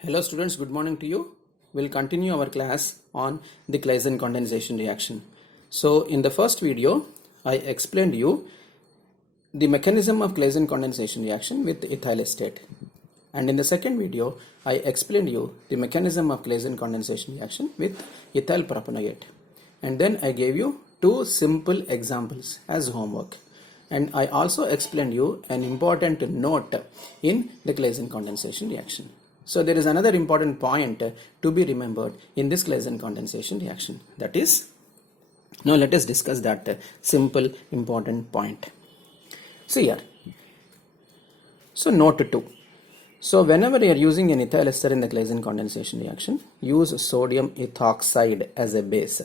Hello students, good morning to you. We'll continue our class on the Claisen condensation reaction. So in the first video, I explained you the mechanism of Claisen condensation reaction with ethyl acetate. And in the second video, I explained you the mechanism of Claisen condensation reaction with ethyl propanoate. And then I gave you two simple examples as homework. And I also explained you an important note in the Claisen condensation reaction. So there is another important point to be remembered in this Claisen condensation reaction. That is, now let us discuss that simple important point. See here. So note 2. So whenever you are using an ethyl ester in the Claisen condensation reaction, use sodium ethoxide as a base.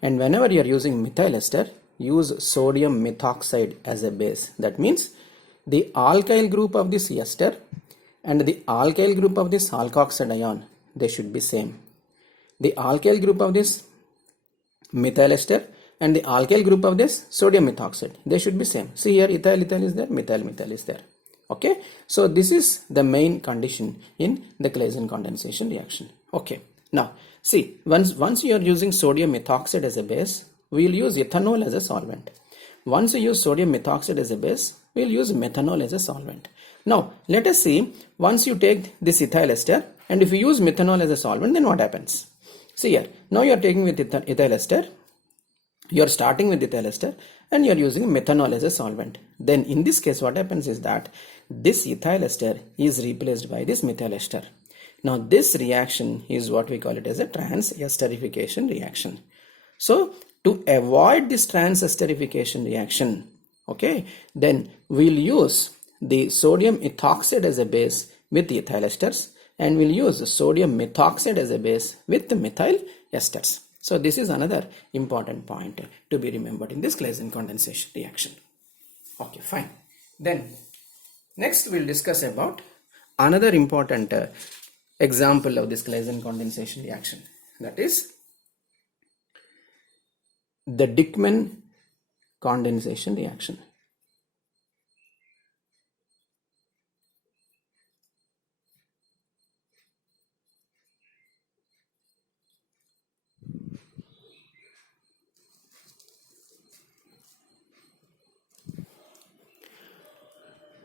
And whenever you are using methyl ester, use sodium methoxide as a base. That means the alkyl group of this ester and the alkyl group of this alkoxide ion, they should be same. The alkyl group of this methyl ester and the alkyl group of this sodium methoxide, they should be same. See here, ethyl is there, methyl is there. Okay, so this is the main condition in the Claisen condensation reaction. Okay, now see, once you are using sodium methoxide as a base, we will use ethanol as a solvent. Once you use sodium methoxide as a base, we will use methanol as a solvent. Now let us see, once you take this ethyl ester and if you use methanol as a solvent, then what happens? See here, now you are taking with ethyl ester, you are starting with ethyl ester and you are using methanol as a solvent. Then in this case what happens is that this ethyl ester is replaced by this methyl ester. Now this reaction is what we call it as a trans-esterification reaction. So to avoid this trans-esterification reaction, okay, then we'll use the sodium ethoxide as a base with the ethyl esters and we'll use sodium methoxide as a base with the methyl esters. So this is another important point to be remembered in this Claisen condensation reaction. Okay, fine. Then next we'll discuss about another important example of this Claisen condensation reaction, that is the Dieckmann condensation reaction.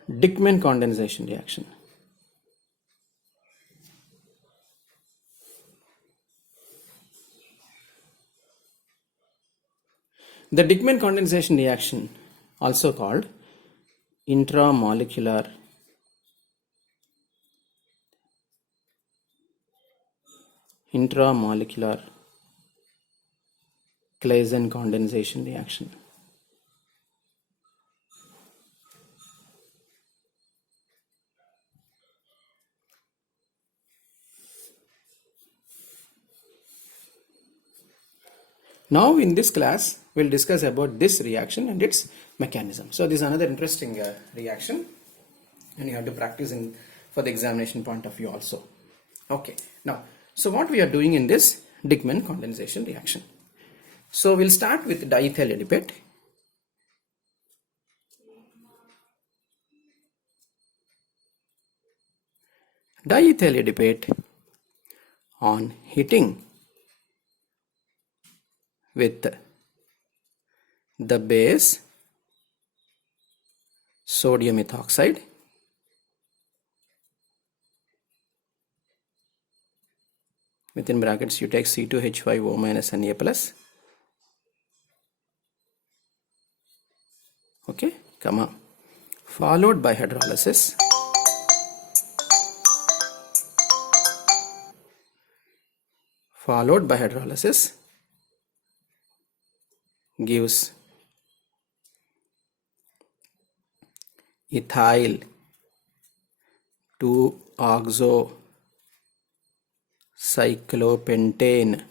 Dieckmann condensation reaction. The Dieckmann condensation reaction, also called intramolecular Claisen condensation reaction. Now in this class, we'll discuss about this reaction and its mechanism. So this is another interesting reaction and you have to practice for the examination point of view also. Okay, now, so what we are doing in this Dieckmann condensation reaction. So we'll start with diethyl adipate. Diethyl adipate on heating with the base sodium ethoxide within brackets you take C2H5O minus Na plus, okay, comma, followed by hydrolysis, gives ethyl 2-oxocyclopentane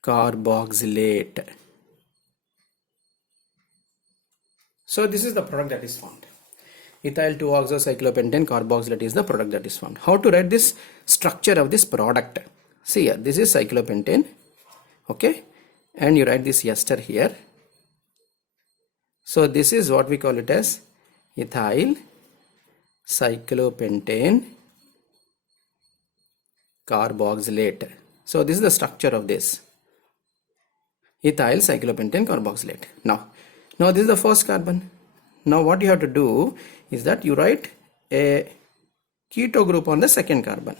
carboxylate. So this is the product that is formed. Ethyl 2-oxocyclopentane carboxylate is the product that is formed. How to write this structure of this product? See here, this is cyclopentane, okay, and you write this ester here. So this is what we call it as ethyl cyclopentane carboxylate. So this is the structure of this ethyl cyclopentane carboxylate. Now this is the first carbon. Now what you have to do is that you write a keto group on the second carbon,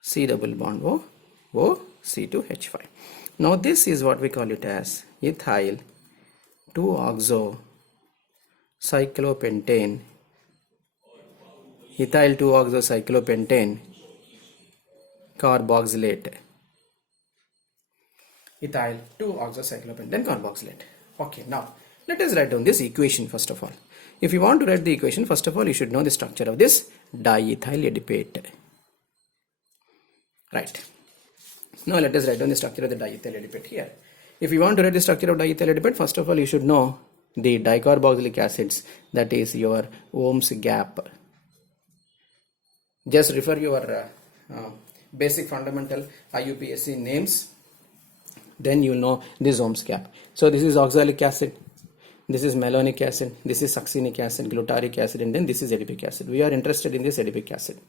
C double bond O C2H5. Now this is what we call it as ethyl 2-oxo cyclopentane, ethyl 2-oxo cyclopentane carboxylate, ethyl 2-oxo cyclopentane carboxylate. Okay, now let us write down this equation first of all. If you want to write the equation, first of all you should know the structure of this diethyl adipate. Right. Now let us write down the structure of the diethyl adipate here. If you want to write the structure of diethyl adipate, first of all you should know the dicarboxylic acids, that is your Ohm's gap. Just refer your basic fundamental IUPAC names, then you know this Ohm's gap. So this is oxalic acid, this is malonic acid, this is succinic acid, glutaric acid, and then this is adipic acid. We are interested in this adipic acid.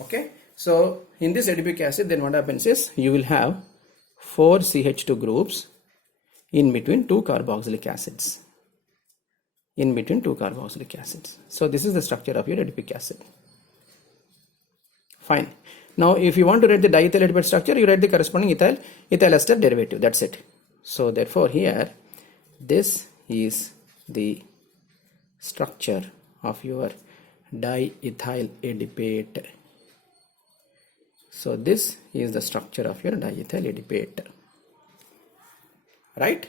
Okay, so in this adipic acid, then what happens is you will have 4 CH2 groups in between 2 carboxylic acids. So this is the structure of your adipic acid. Fine. Now if you want to write the diethyl adipate structure, you write the corresponding ethyl ester derivative. That's it. So therefore here this is the structure of your diethyl adipate. So this is the structure of your diethyl adipate. Right?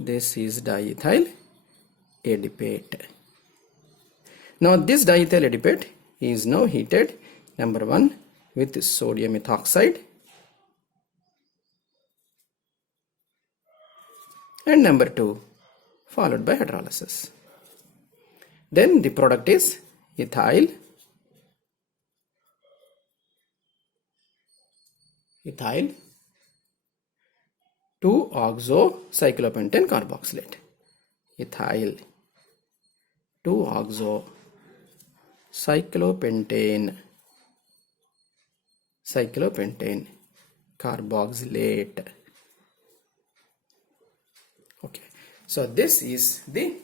This is diethyl adipate. Now this diethyl adipate is now heated, number 1, with sodium ethoxide, and number 2 followed by hydrolysis. Then the product is ethyl 2-oxo cyclopentane carboxylate. Ethyl 2-oxo cyclopentane carboxylate. Okay, so this is the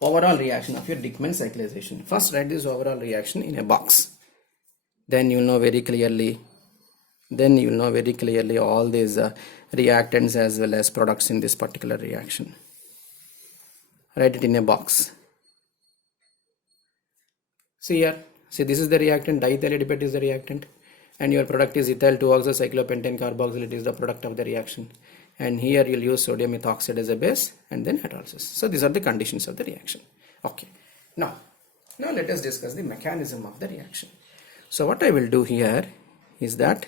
overall reaction of your Dieckmann cyclization. First write this overall reaction in a box, then you know very clearly all these reactants as well as products in this particular reaction. Write it in a box. See here, see this is the reactant, diethyl adipate is the reactant, and your product is ethyl 2-oxo cyclopentane carboxylate is the product of the reaction, and here you'll use sodium ethoxide as a base and then hydrolysis. So these are the conditions of the reaction. Okay, now let us discuss the mechanism of the reaction. So what I will do here is that,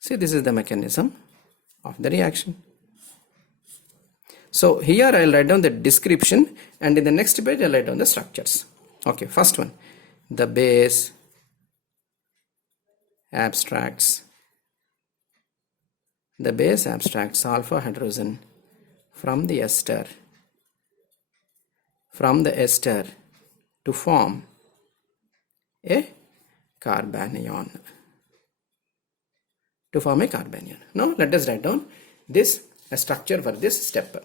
see, this is the mechanism of the reaction. So here I'll write down the description, and in the next page I'll write down the structures. Okay, first one, the base abstracts alpha hydrogen from the ester to form a carbanion. Now let us write down this structure for this step.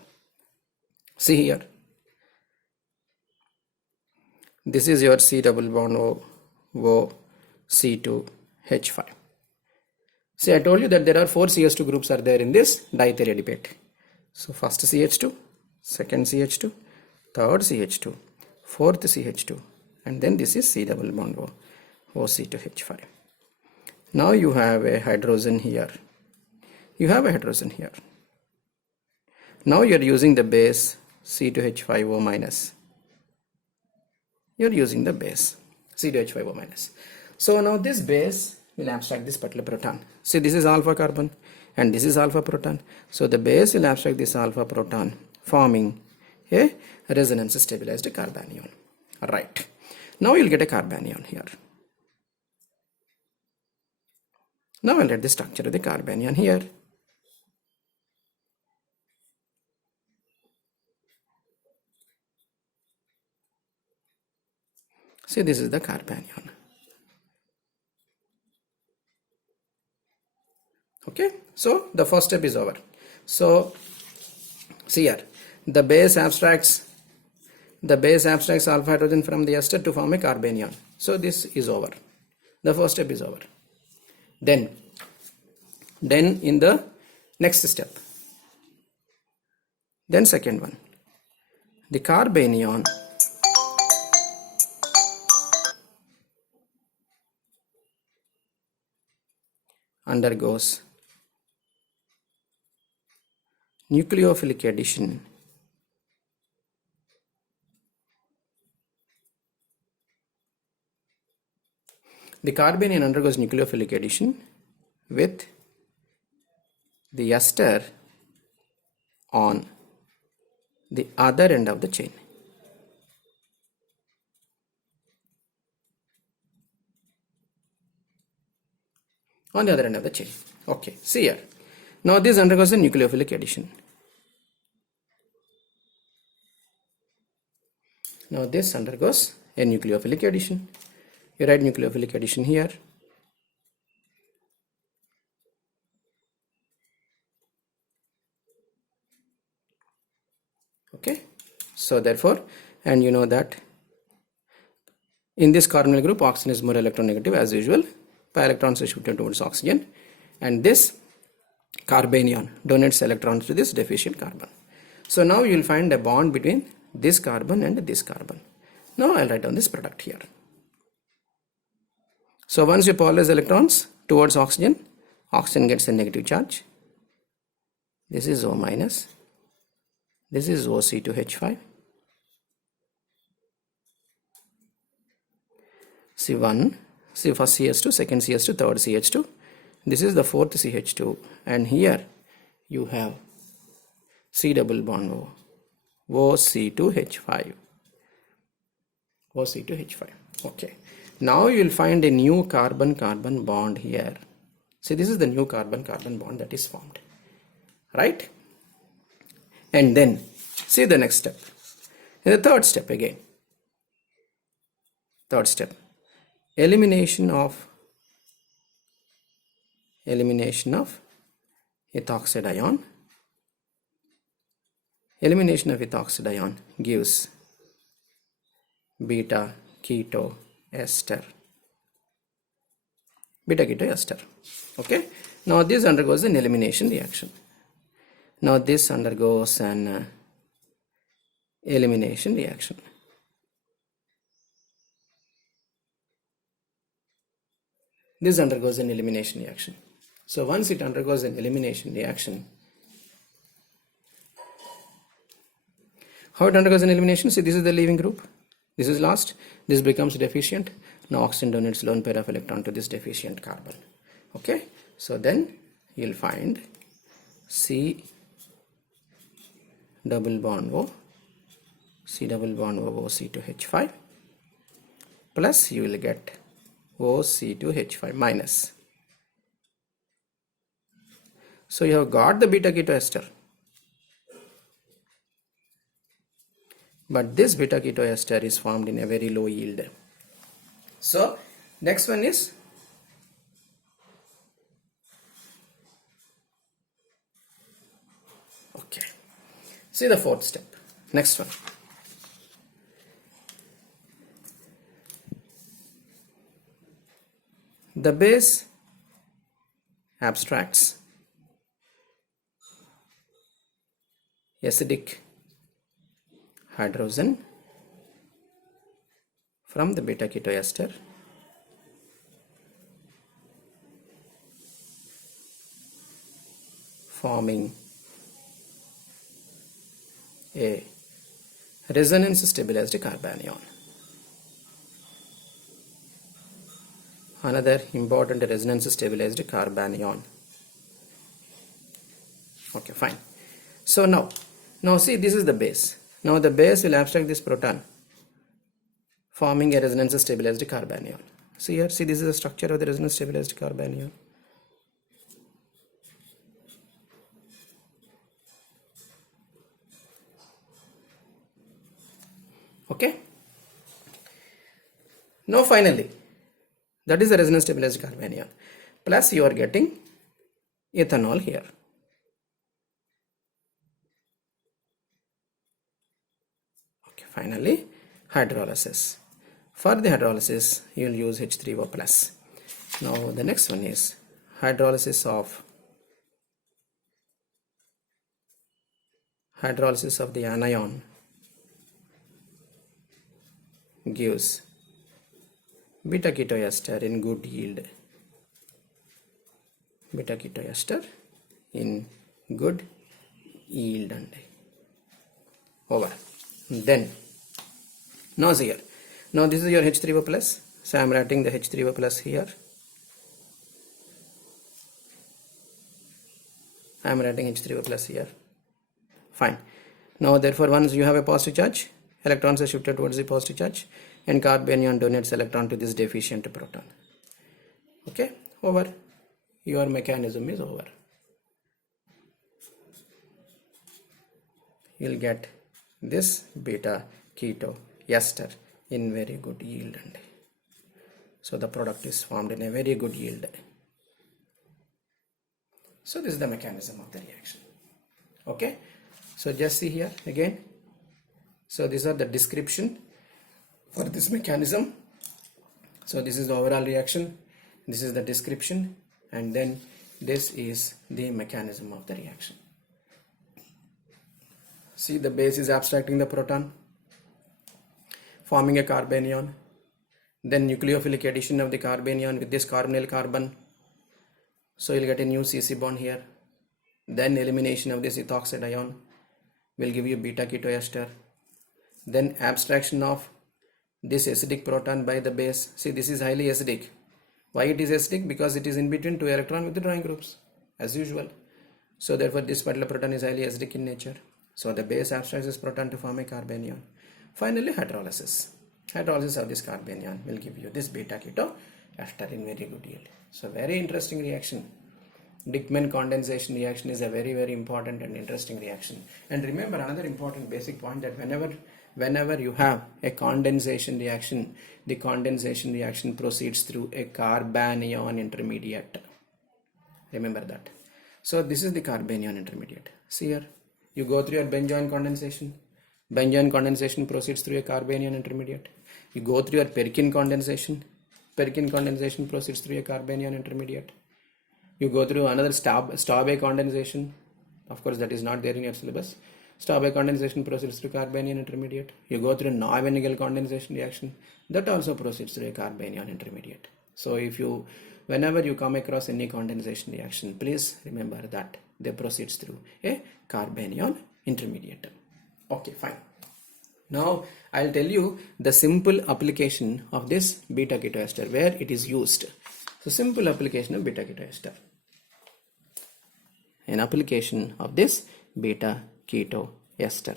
See here, this is your C double bond O C2H5. See, I told you that there are 4 CH2 groups are there in this diethyl adipate. So first CH2, second CH2, third CH2, fourth CH2, and then this is C double bond O C2H5. Now you have a hydrogen here. Now you are using the base C2H5O minus. So now this base will abstract this particular proton. See, this is alpha carbon and this is alpha proton. So the base will abstract this alpha proton, forming a resonance stabilized carbanion. Right. Now you'll get a carbanion here. Now I'll write the structure of the carbanion here. See, this is the carbanion. Okay, so the first step is over. So see here, the base abstracts alpha hydrogen from the ester to form a carbanion. So this is over. The first step is over. Then in the next step, then second one, the carbanion undergoes nucleophilic addition with the ester on the other end of the chain. On the other end of the chain. Okay, see here. Now this undergoes a nucleophilic addition. Now this undergoes a nucleophilic addition. You write nucleophilic addition here. Okay, so therefore, and you know that in this carbonyl group, oxygen is more electronegative as usual. Pi electrons are shifted towards oxygen, and this carbanion donates electrons to this deficient carbon. So now you will find a bond between this carbon and this carbon. Now I'll write down this product here. So once you polarize electrons towards oxygen, oxygen gets a negative charge. This is O minus. This is OC2H5. C1, see first CS2, second CS2, third CH2. This is the fourth CH2, and here you have C double bond O, OC2H5. OC2H5. Okay. Now you will find a new carbon-carbon bond here. See, this is the new carbon-carbon bond that is formed, right? And then see the next step. In the third step again. Third step. Elimination of ethoxide ion. Elimination of ethoxide ion gives beta keto ester. Beta keto ester. Okay. Now this undergoes an elimination reaction. Now this undergoes an elimination reaction. This undergoes an elimination reaction. So once it undergoes an elimination reaction, how it undergoes an elimination? See, this is the leaving group. This is lost. This becomes deficient. Now oxygen donates lone pair of electron to this deficient carbon. Okay. So then you'll find C double bond O, C double bond O, OC2H5, plus you will get OC2H5 minus. So you have got the beta keto ester, but this beta keto ester is formed in a very low yield. So next one is okay. See the fourth step. Next one. The base abstracts acidic hydrogen from the beta keto ester forming a resonance stabilized carbanion. Another important resonance stabilized carbanion. Okay, fine. So now see, this is the base. Now the base will abstract this proton, forming a resonance stabilized carbanion. See here, see, this is the structure of the resonance stabilized carbanion. Okay. Now finally, that is the resonance stabilized carbanion. Plus you are getting ethanol here. Okay, finally hydrolysis. For the hydrolysis, you will use H3O plus. Now the next one is hydrolysis of the anion gives beta ketoester in good yield. Beta ketoester in good yield and over. Then now see here. Now this is your H3O plus. So I am writing the H3O plus here. I am writing H3O plus here. Fine. Now therefore once you have a positive charge, electrons are shifted towards the positive charge and carbanion donates electron to this deficient proton. Okay, over. Your mechanism is over. You'll get this beta keto ester in very good yield, and so the product is formed in a very good yield. So this is the mechanism of the reaction. Okay, so just see here again. So these are the description for this mechanism. So this is the overall reaction, this is the description, and then this is the mechanism of the reaction. See, the base is abstracting the proton, forming a carbanion, then nucleophilic addition of the carbanion with this carbonyl carbon, so you'll get a new CC bond here, then elimination of this ethoxide ion will give you beta ketoester, then abstraction of this acidic proton by the base. See, this is highly acidic. Why it is acidic? Because it is in between two electron withdrawing groups as usual. So therefore this particular proton is highly acidic in nature. So the base abstracts this proton to form a carbanion. Finally hydrolysis. Hydrolysis of this carbanion will give you this beta keto ester in very good yield. So very interesting reaction. Dieckmann condensation reaction is a very important and interesting reaction. And remember another important basic point, that whenever you have a condensation reaction, the condensation reaction proceeds through a carbanion intermediate. Remember that. So this is the carbanion intermediate. See here, you go through your benzoin condensation. Benzoin condensation proceeds through a carbanion intermediate. You go through your Perkin condensation. Perkin condensation proceeds through a carbanion intermediate. You go through another Staubach condensation. Of course, that is not there in your syllabus. Staubach condensation proceeds through carbanion intermediate. You go through Navier-Stokes condensation reaction. That also proceeds through a carbanion intermediate. So whenever you come across any condensation reaction, please remember that they proceeds through a carbanion intermediate. Okay, fine. Now I'll tell you the simple application of this beta keto ester, where it is used. So simple application of beta keto ester. An application of this beta keto ester.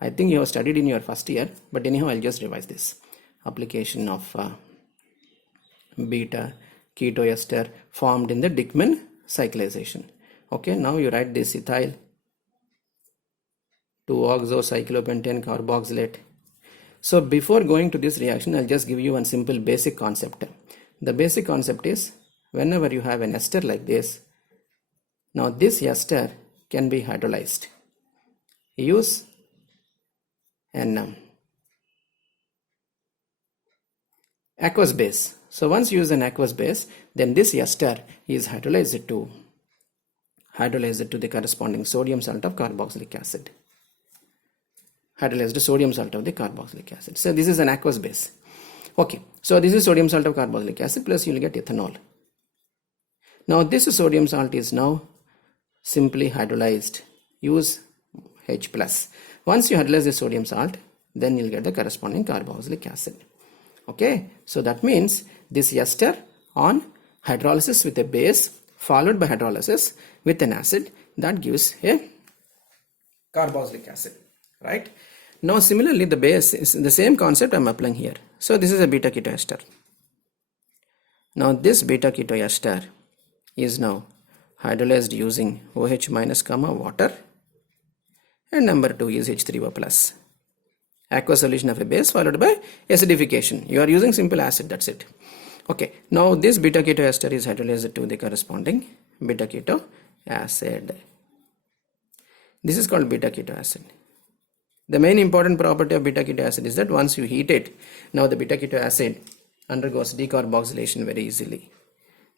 I think you have studied in your first year, but anyhow I'll just revise this. Application of beta keto ester formed in the Dieckmann cyclization. Okay, now you write this ethyl 2-oxocyclopentane carboxylate. So before going to this reaction, I'll just give you one simple basic concept. The basic concept is, whenever you have an ester like this, now this ester can be hydrolyzed. Use an aqueous base. So once you use an aqueous base, then this ester is hydrolyzed to the corresponding sodium salt of carboxylic acid. Hydrolyzed sodium salt of the carboxylic acid. So this is an aqueous base. Okay, so this is sodium salt of carboxylic acid, plus you will get ethanol. Now this sodium salt is now simply hydrolyzed. Use H plus. Once you hydrolyze the sodium salt, then you'll get the corresponding carboxylic acid. Okay, so that means this ester on hydrolysis with a base followed by hydrolysis with an acid, that gives a carboxylic acid, right? Now similarly the base is the same concept I'm applying here. So this is a beta keto ester. Now this beta keto ester is now hydrolyzed using OH minus water, and number 2 is H3O plus. aqueous solution of a base followed by acidification. You are using simple acid, that's it. Okay, now this beta keto ester is hydrolyzed to the corresponding beta keto acid. This is called beta keto acid. The main important property of beta keto acid is that once you heat it, now the beta keto acid undergoes decarboxylation very easily.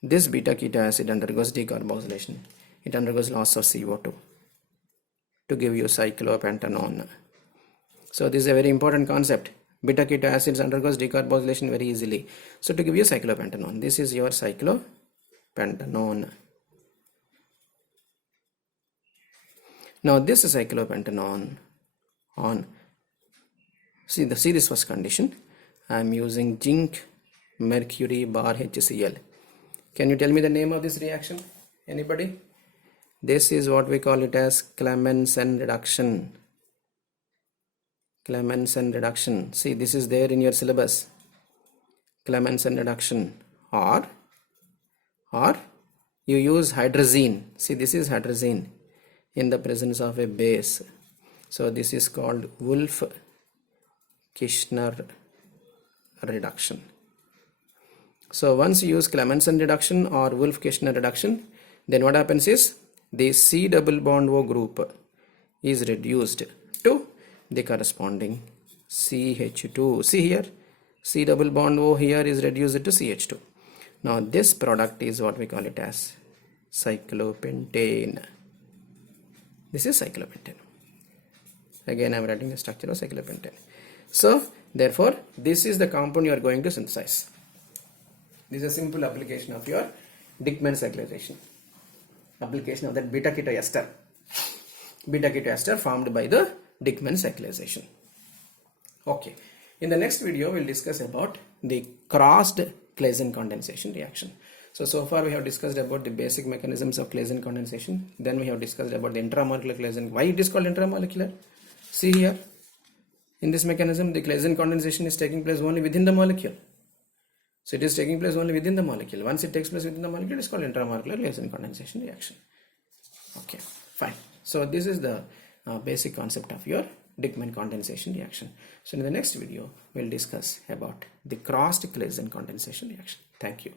This beta keto acid undergoes decarboxylation. It undergoes loss of CO2 to give you cyclopentanone. So this is a very important concept. Beta keto acids undergoes decarboxylation very easily. So to give you cyclopentanone, this is your cyclopentanone. Now this is cyclopentanone see this first condition. I am using zinc mercury bar HCl. Can you tell me the name of this reaction? Anybody? This is what we call it as Clemmensen reduction. Clemmensen reduction. See, this is there in your syllabus. Clemmensen reduction, or you use hydrazine. See, this is hydrazine in the presence of a base. So this is called Wolff-Kishner reduction. So once you use Clemmensen reduction or Wolff-Kishner reduction, then what happens is the C double bond O group is reduced to the corresponding CH2. See here, C double bond O here is reduced to CH2. Now this product is what we call it as cyclopentane. This is cyclopentane. Again I am writing the structure of cyclopentane. So therefore this is the compound you are going to synthesize. This is a simple application of your Dieckmann cyclization. Application of that beta keto ester. Beta keto ester formed by the Dieckmann cyclization. Okay. In the next video we will discuss about the crossed Claisen condensation reaction. So far we have discussed about the basic mechanisms of Claisen condensation. Then we have discussed about the intramolecular Claisen. Why it is called intramolecular? See here, in this mechanism the Claisen condensation is taking place only within the molecule. So it is taking place only within the molecule. Once it takes place within the molecule, it is called intramolecular Claisen condensation reaction. Okay, fine. So this is the basic concept of your Dieckmann condensation reaction. So in the next video, we'll discuss about the crossed Claisen condensation reaction. Thank you.